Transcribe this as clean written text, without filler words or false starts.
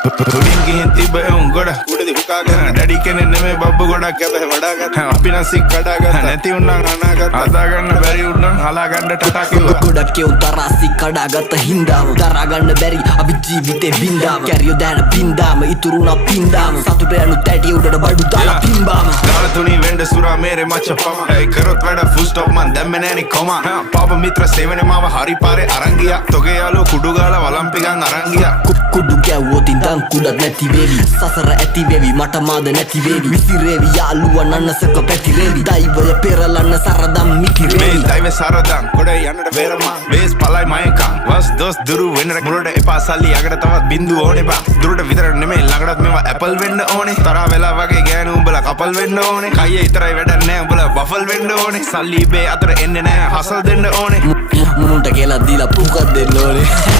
උඩින් ගිහින් තිබ්බ එවුන් ගොඩ උඩදී හුකාගෙන ඩැඩි කෙනෙක් නෙමෙයි බබ්බු ගොඩක් කැබ වඩාගත්ත අපි නම් සික් කඩාගත්ත නැති උන්නම් අනාගත අදාගන්න බැරි උන්නම් හලාගන්න ටටා කිව්වා ගොඩක් කෙවුන් තරසි කඩාගත්ත හින්දාම දරාගන්න බැරි අපි ජීවිතේ බින්දාම කැරියෝ දැන බින්දාම ඉතුරුනා පින්දාම සතුට යනු තැටි උඩට බඩු දාලා පිම්බාම දාලා තුනි වෙන්න සුරා මේරේ මච්ච පම ඒ කරොත් වැඩ ෆුල් ස්ටොප් මන් දැම්මේ නෑනි කොමා පාප මිත්‍ර සේවනේ මාව හරි පාරේ අරන් ගියා තොගේ යාළුවෝ කුඩු ගාලා වලම්පිකන් අරන් ගියා කුඩු ගැව්වොත් ඉඳන් කුඩක් නැති වේවි සසර ඇති වේවි මට මාද නැති වේවි විසිරේවි යාළුවා නන්නසක පැතිරේවි දෛවය පෙරලන්න සරදම් මිතිරේවි මේ දෛව සරදම් කොඩේ යන්නට වේරමා වේස් පලයි මයකා වස් දොස් දුරු වෙන්න මුලට එපා සල්ලි යකට තවත් බින්දු ඕනේ බා දුරට විතර නෙමෙයි ළඟටත් මේවා ඇපල් වෙන්න ඕනේ තරහ වෙලා වගේ ගෑනු උඹලා කපල් වෙන්න ඕනේ කයියේ විතරයි වැඩක් නෑ උඹලා බෆල් වෙන්න ඕනේ සල්ලි බේ අතර එන්නේ නෑ හසල් දෙන්න ඕනේ මුන්ට කියලා දීලා පුකක් දෙන්න ඕනේ